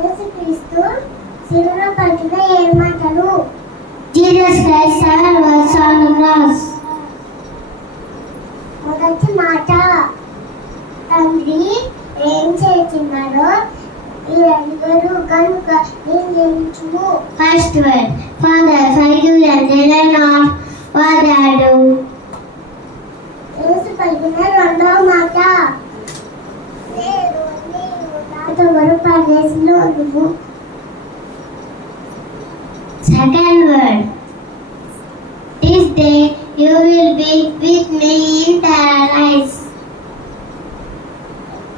యేసుక్రీస్తు శిలువలో పలికిన 7 మాటలు. Jesus Christ 7 words on the cross. మొదటి మాట, తండ్రి ఏం చేస్తున్నాడో ఈ అడుగురు కనుక నేను చేయించుము. First word, Father, forgive them, they know not what they do. యేసు పలికిన రెండవ మాట, నేను నీవు నాతో వరకు పరదేశంలో నువ్వు. Second word, this day you will be with me in paradise.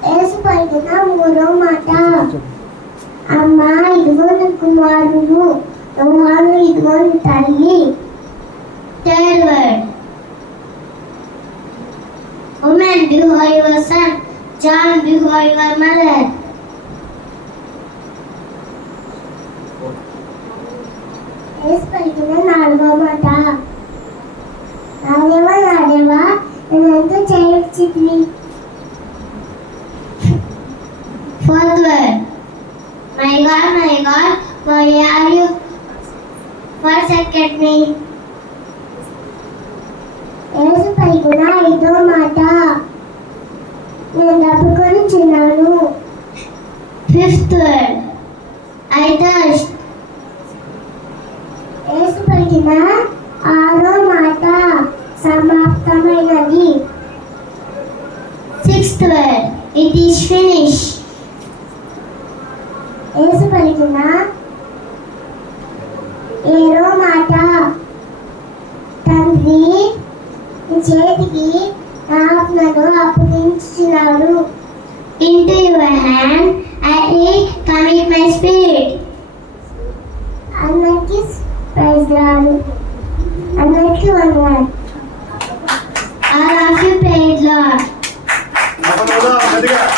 యేసు పలికిన మూడవ మాట, అమ్మా ఇదిగో నీ కుమారుడు, యోహాను ఇదిగో నీ తల్లి. Third word, woman, behold your son, John, behold your mother. యేసు పలికిన నాలుగవ మాట, నా దేవా నేను ఎంతో చేయొచ్చింది. Fourth word, my God, why are you forsaken me? యేసు పలికిన ఐదవ మాట, నేను తప్పుకొని చిన్నాను. Fifth word, I thirst. యేసు పలికిన ఆరో మాట, సమాప్తమైనది. Sixth word, it is finished. యేసు పలికిన ఏడో మాట, తండ్రి నీ చేతికి నా ఆత్మను అప్పగించుచున్నాడు. Into your hand I commit my spirit. అందరికీ ప్రైజ్ రాదు, అందరికీ వందనాలు. All of you praise Lord. గట్టిగా